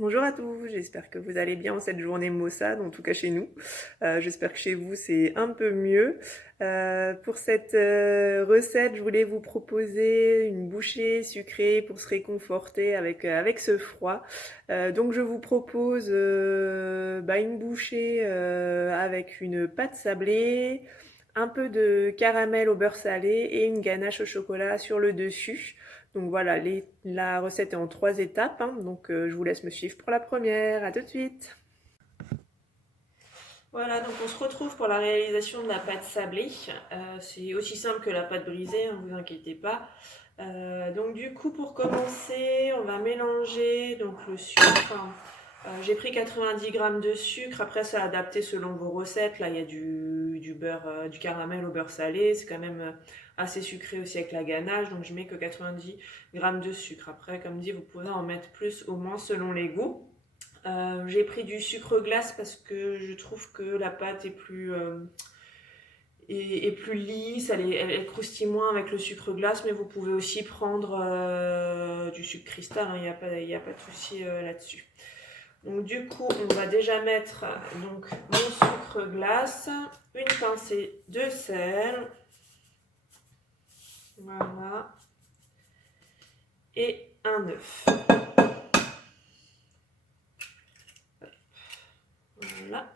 Bonjour à tous, j'espère que vous allez bien en cette journée maussade, en tout cas chez nous. J'espère que chez vous c'est un peu mieux. Pour cette recette, je voulais vous proposer une bouchée sucrée pour se réconforter avec ce froid. Donc je vous propose une bouchée avec une pâte sablée, un peu de caramel au beurre salé et une ganache au chocolat sur le dessus. Donc voilà, la recette est en 3 étapes, hein, donc je vous laisse me suivre pour la première. À tout de suite. Voilà, donc on se retrouve pour la réalisation de la pâte sablée. C'est aussi simple que la pâte brisée, ne vous inquiétez pas. Donc du coup, pour commencer, on va mélanger donc le sucre. J'ai pris 90 grammes de sucre. Après, c'est adapté selon vos recettes. Là, il y a du beurre, du caramel au beurre salé. C'est quand même assez sucré aussi avec la ganache. Donc, je mets que 90 grammes de sucre. Après, comme dit, vous pouvez en mettre plus ou moins selon les goûts. J'ai pris du sucre glace parce que je trouve que la pâte est plus lisse, elle croustille moins avec le sucre glace, mais vous pouvez aussi prendre du sucre cristal, hein, y a pas de souci là-dessus. Donc du coup, on va déjà mettre donc mon sucre glace, une pincée de sel, voilà, et un œuf. Voilà.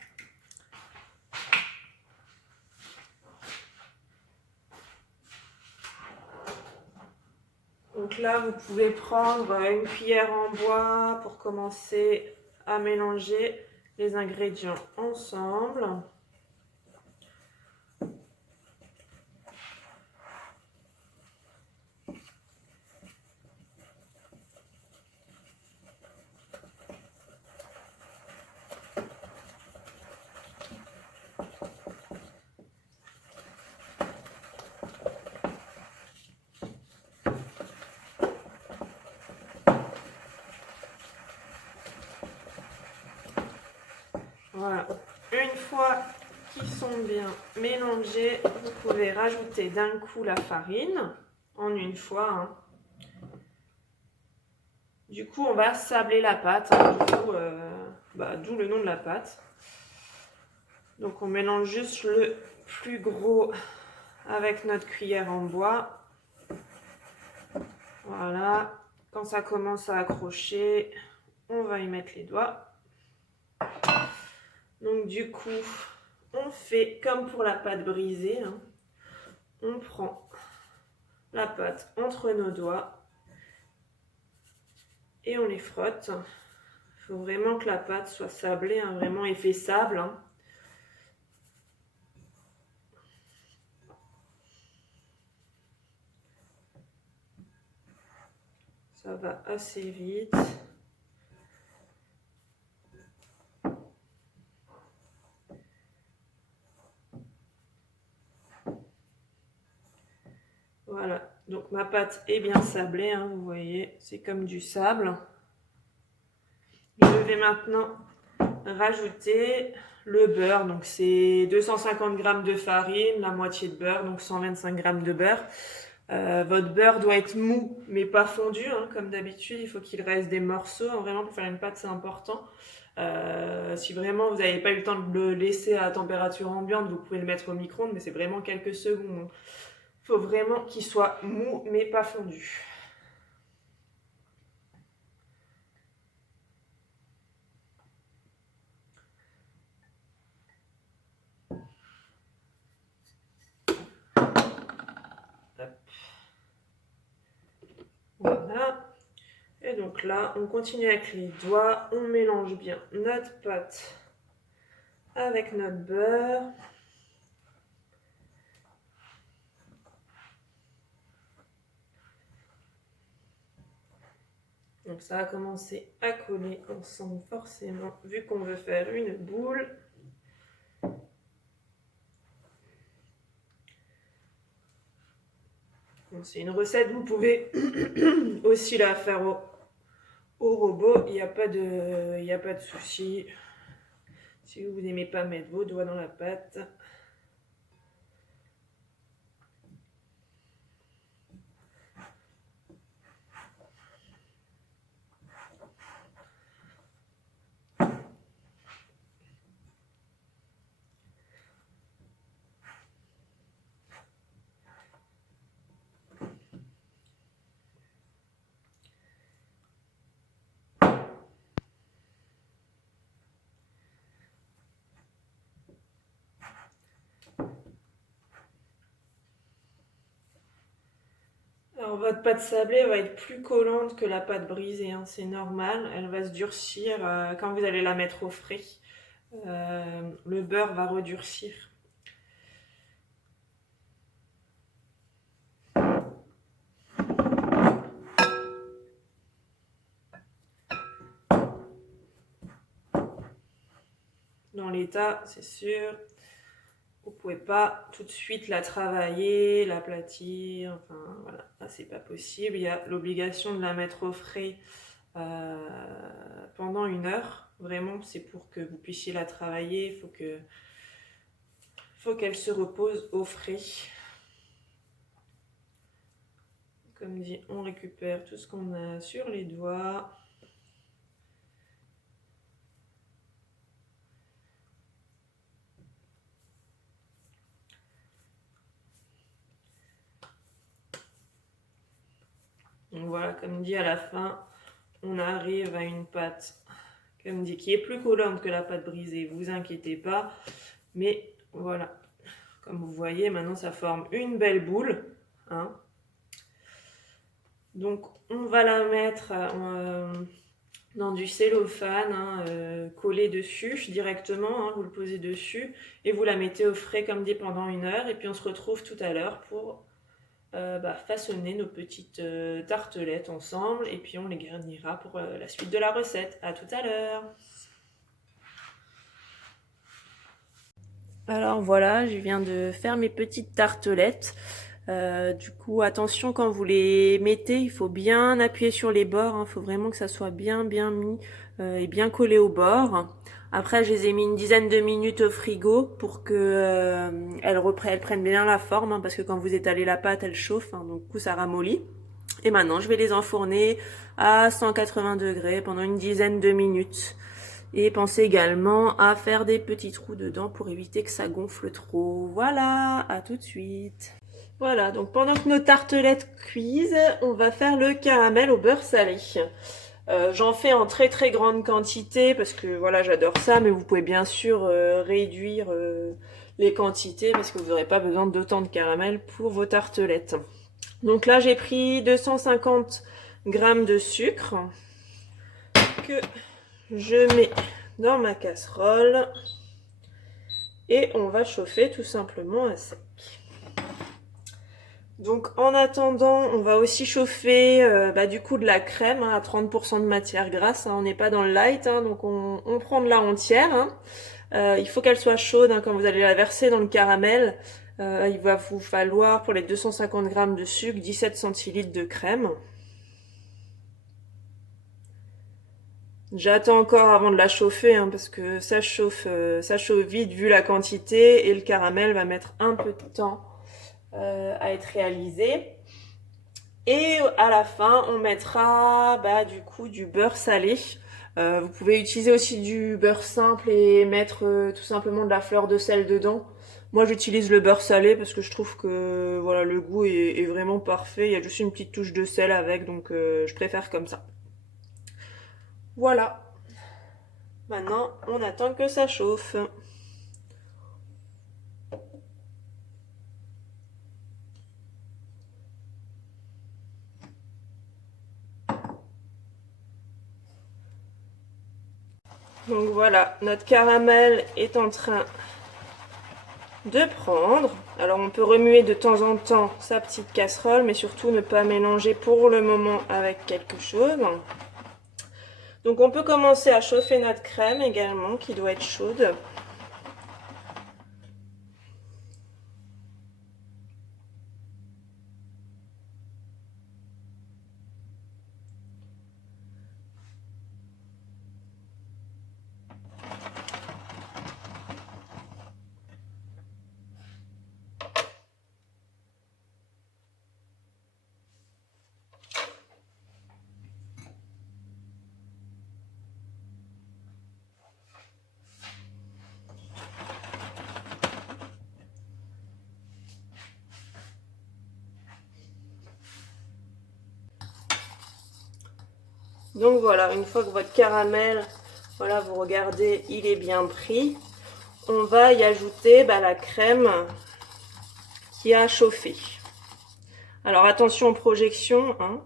Donc là, vous pouvez prendre une cuillère en bois pour commencer à mélanger les ingrédients ensemble. Voilà. Une fois qu'ils sont bien mélangés, vous pouvez rajouter d'un coup la farine en une fois, hein. Du coup, on va sabler la pâte, hein. D'où le nom de la pâte. Donc, on mélange juste le plus gros avec notre cuillère en bois. Voilà. Quand ça commence à accrocher, on va y mettre les doigts. Donc, du coup, on fait comme pour la pâte brisée, hein. On prend la pâte entre nos doigts et on les frotte. Il faut vraiment que la pâte soit sablée, hein, vraiment effet sable, hein. Ça va assez vite. Voilà, donc ma pâte est bien sablée, hein, vous voyez, c'est comme du sable. Je vais maintenant rajouter le beurre, donc c'est 250 g de farine, la moitié de beurre, donc 125 g de beurre. Votre beurre doit être mou, mais pas fondu, hein, comme d'habitude, il faut qu'il reste des morceaux, hein, vraiment pour faire une pâte c'est important. Si vraiment vous n'avez pas eu le temps de le laisser à température ambiante, vous pouvez le mettre au micro-ondes, mais c'est vraiment quelques secondes. Il faut vraiment qu'il soit mou, mais pas fondu. Voilà. Et donc là, on continue avec les doigts, on mélange bien notre pâte avec notre beurre. Donc ça va commencer à coller ensemble forcément, vu qu'on veut faire une boule. Bon, c'est une recette, vous pouvez aussi la faire au robot, il n'y a pas de souci. Si vous n'aimez pas mettre vos doigts dans la pâte. Alors votre pâte sablée va être plus collante que la pâte brisée, hein, c'est normal. Elle va se durcir quand vous allez la mettre au frais. Le beurre va redurcir. Dans l'état, c'est sûr. Vous pouvez pas tout de suite la travailler, l'aplatir, enfin voilà, là c'est pas possible. Il y a l'obligation de la mettre au frais pendant 1 heure. Vraiment, c'est pour que vous puissiez la travailler. Faut qu'elle se repose au frais. Comme dit, on récupère tout ce qu'on a sur les doigts. Donc voilà, comme dit, à la fin, on arrive à une pâte, comme dit, qui est plus collante que la pâte brisée. Vous inquiétez pas. Mais voilà, comme vous voyez, maintenant ça forme une belle boule. Hein. Donc on va la mettre dans du cellophane, hein, collé dessus directement, hein, vous le posez dessus et vous la mettez au frais comme dit pendant 1 heure. Et puis on se retrouve tout à l'heure pour façonner nos petites tartelettes ensemble et puis on les garnira pour la suite de la recette. À tout à l'heure. Alors voilà, je viens de faire mes petites tartelettes. Du coup, attention quand vous les mettez, il faut bien appuyer sur les bords. Il faut vraiment que ça soit bien mis et bien collé au bord. Après, je les ai mis une dizaine de minutes au frigo pour que elles prennent bien la forme, hein, parce que quand vous étalez la pâte, elle chauffe, hein, donc du coup ça ramollit. Et maintenant, je vais les enfourner à 180 degrés pendant une dizaine de minutes. Et pensez également à faire des petits trous dedans pour éviter que ça gonfle trop. Voilà, à tout de suite. Voilà, donc pendant que nos tartelettes cuisent, on va faire le caramel au beurre salé. J'en fais en très grande quantité parce que voilà, j'adore ça, mais vous pouvez bien sûr réduire les quantités parce que vous n'aurez pas besoin d'autant de caramel pour vos tartelettes. Donc là, j'ai pris 250 g de sucre que je mets dans ma casserole et on va chauffer tout simplement à sec. Donc en attendant, on va aussi chauffer du coup de la crème, hein, à 30% de matière grasse, hein, on n'est pas dans le light, hein, donc on prend de la entière. Hein. Il faut qu'elle soit chaude, hein, quand vous allez la verser dans le caramel. Il va vous falloir pour les 250 g de sucre 17 centilitres de crème. J'attends encore avant de la chauffer, hein, parce que ça chauffe vite vu la quantité et le caramel va mettre un peu de temps à être réalisé. Et à la fin, on mettra du coup du beurre salé. Vous pouvez utiliser aussi du beurre simple et mettre tout simplement de la fleur de sel dedans. Moi, j'utilise le beurre salé parce que je trouve que voilà, le goût est vraiment parfait. Il y a juste une petite touche de sel avec, donc je préfère comme ça. Voilà. Maintenant, on attend que ça chauffe. Donc voilà, notre caramel est en train de prendre. Alors on peut remuer de temps en temps sa petite casserole, mais surtout ne pas mélanger pour le moment avec quelque chose. Donc on peut commencer à chauffer notre crème également, qui doit être chaude. Donc voilà, une fois que votre caramel, voilà, vous regardez, il est bien pris, on va y ajouter la crème qui a chauffé. Alors attention aux projections, hein.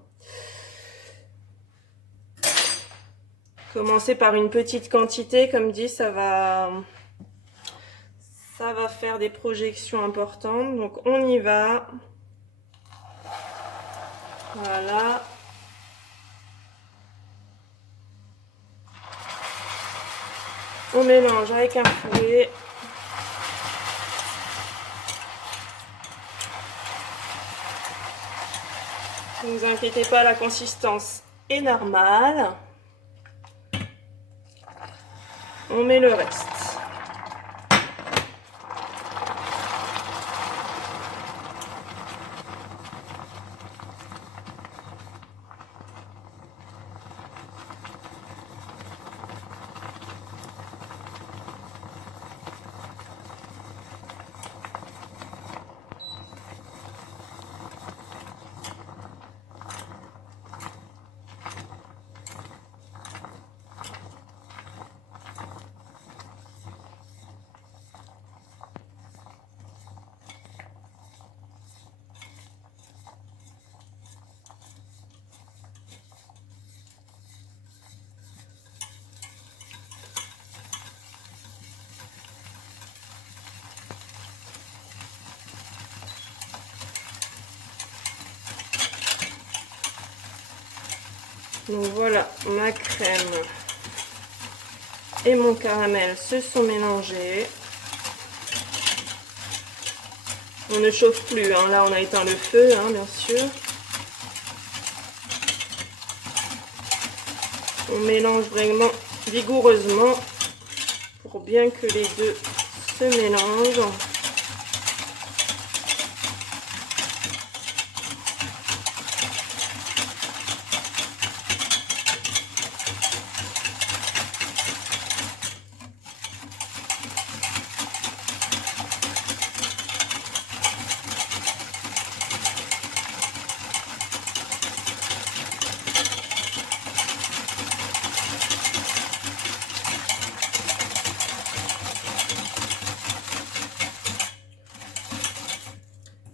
Commencez par une petite quantité, comme dit, ça va faire des projections importantes. Donc on y va. Voilà. On mélange avec un fouet. Ne vous inquiétez pas, la consistance est normale. On met le reste. Donc voilà, ma crème et mon caramel se sont mélangés. On ne chauffe plus, hein. Là on a éteint le feu, hein, bien sûr. On mélange vraiment vigoureusement pour bien que les deux se mélangent.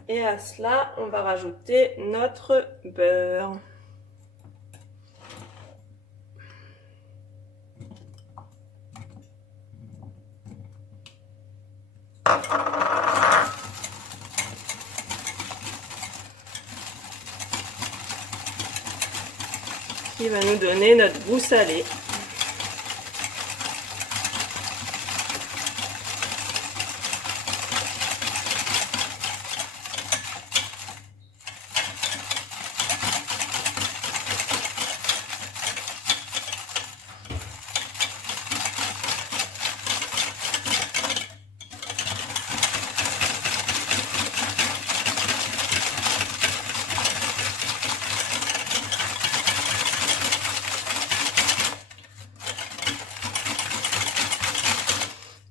Et à cela, on va rajouter notre beurre. Qui va nous donner notre goût salé.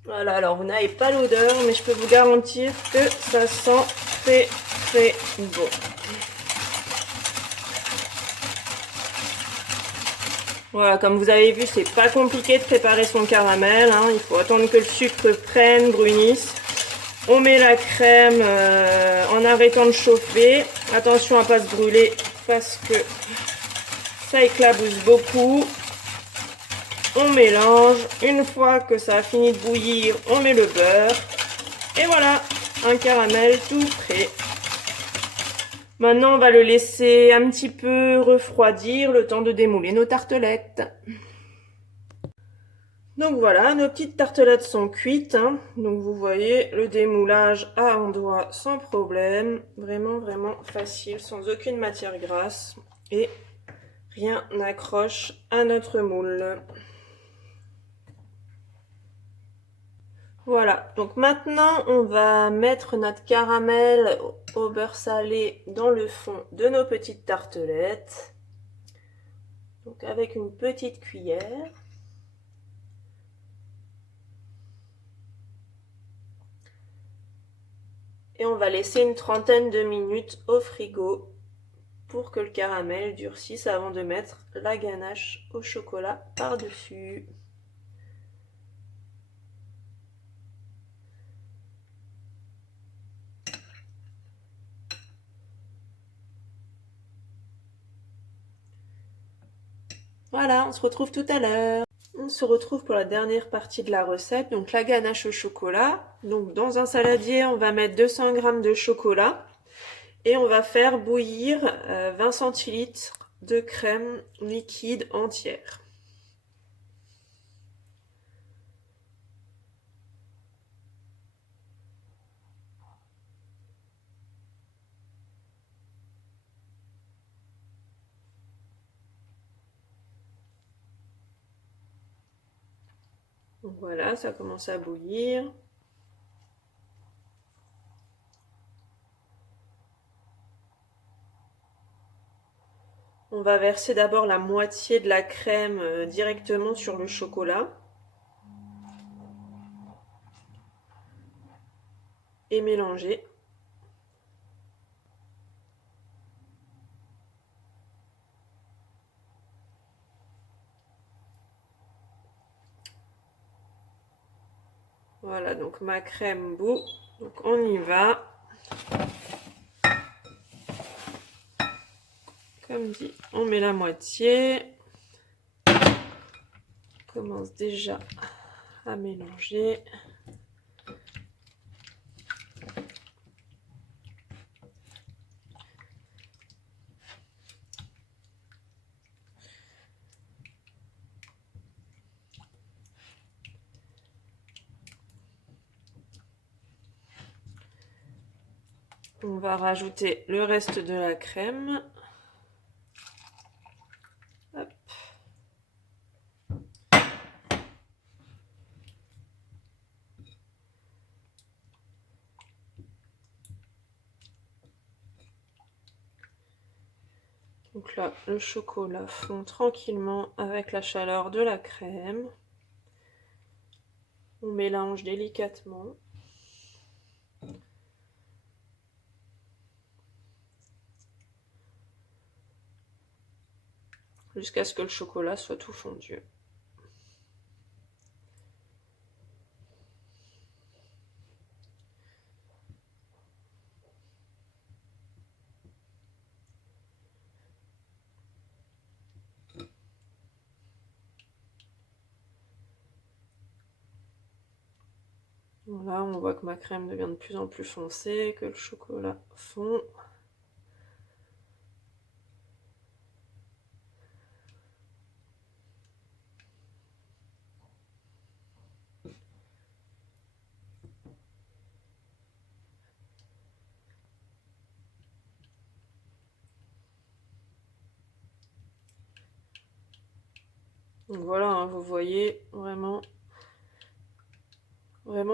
Voilà, alors vous n'avez pas l'odeur, mais je peux vous garantir que ça sent très très bon. Voilà, comme vous avez vu, c'est pas compliqué de préparer son caramel, hein. Il faut attendre que le sucre prenne, brunisse. On met la crème en arrêtant de chauffer. Attention à ne pas se brûler parce que ça éclabousse beaucoup. On mélange. Une fois que ça a fini de bouillir, on met le beurre. Et voilà, un caramel tout prêt. Maintenant, on va le laisser un petit peu refroidir le temps de démouler nos tartelettes. Donc voilà, nos petites tartelettes sont cuites, hein. Donc vous voyez, le démoulage à un doigt sans problème. Vraiment, vraiment facile, sans aucune matière grasse. Et rien n'accroche à notre moule. Voilà, donc maintenant on va mettre notre caramel au beurre salé dans le fond de nos petites tartelettes. Donc avec une petite cuillère. Et on va laisser une trentaine de minutes au frigo pour que le caramel durcisse avant de mettre la ganache au chocolat par-dessus. Voilà, on se retrouve tout à l'heure. On se retrouve pour la dernière partie de la recette, donc la ganache au chocolat. Donc dans un saladier, on va mettre 200 g de chocolat et on va faire bouillir 20 centilitres de crème liquide entière. Donc voilà, ça commence à bouillir. On va verser d'abord la moitié de la crème directement sur le chocolat. Et mélanger. Voilà, donc ma crème bout. Donc on y va. Comme dit, on met la moitié. On commence déjà à mélanger. On va rajouter le reste de la crème. Hop. Donc là, le chocolat fond tranquillement avec la chaleur de la crème. On mélange délicatement. Jusqu'à ce que le chocolat soit tout fondu. Voilà, on voit que ma crème devient de plus en plus foncée, que le chocolat fond. Donc voilà, hein, vous voyez, vraiment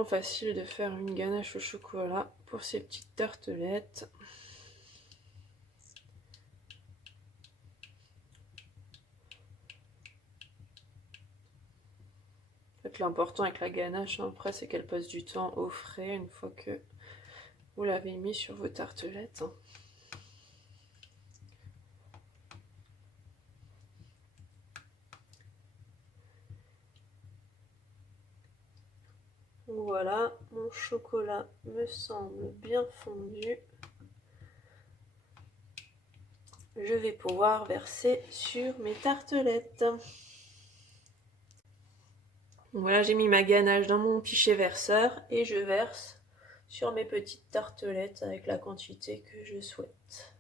facile de faire une ganache au chocolat pour ces petites tartelettes. En fait, l'important avec la ganache, hein, après, c'est qu'elle passe du temps au frais une fois que vous l'avez mis sur vos tartelettes. Hein. Voilà, mon chocolat me semble bien fondu. Je vais pouvoir verser sur mes tartelettes. Voilà, j'ai mis ma ganache dans mon pichet verseur et je verse sur mes petites tartelettes avec la quantité que je souhaite.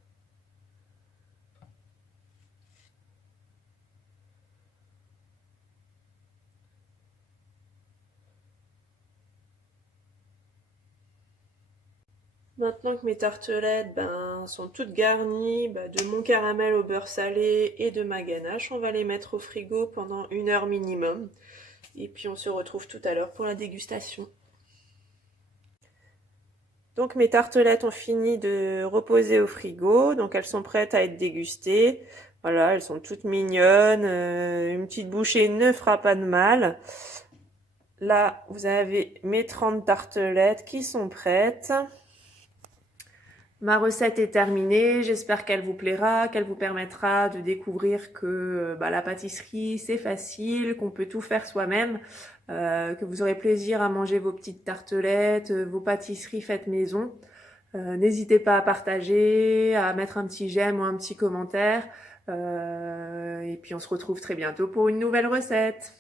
Maintenant que mes tartelettes sont toutes garnies de mon caramel au beurre salé et de ma ganache, on va les mettre au frigo pendant 1 heure minimum. Et puis on se retrouve tout à l'heure pour la dégustation. Donc mes tartelettes ont fini de reposer au frigo, donc elles sont prêtes à être dégustées. Voilà, elles sont toutes mignonnes, une petite bouchée ne fera pas de mal. Là, vous avez mes 30 tartelettes qui sont prêtes. Ma recette est terminée, j'espère qu'elle vous plaira, qu'elle vous permettra de découvrir que la pâtisserie c'est facile, qu'on peut tout faire soi-même, que vous aurez plaisir à manger vos petites tartelettes, vos pâtisseries faites maison. N'hésitez pas à partager, à mettre un petit j'aime ou un petit commentaire. Et puis on se retrouve très bientôt pour une nouvelle recette.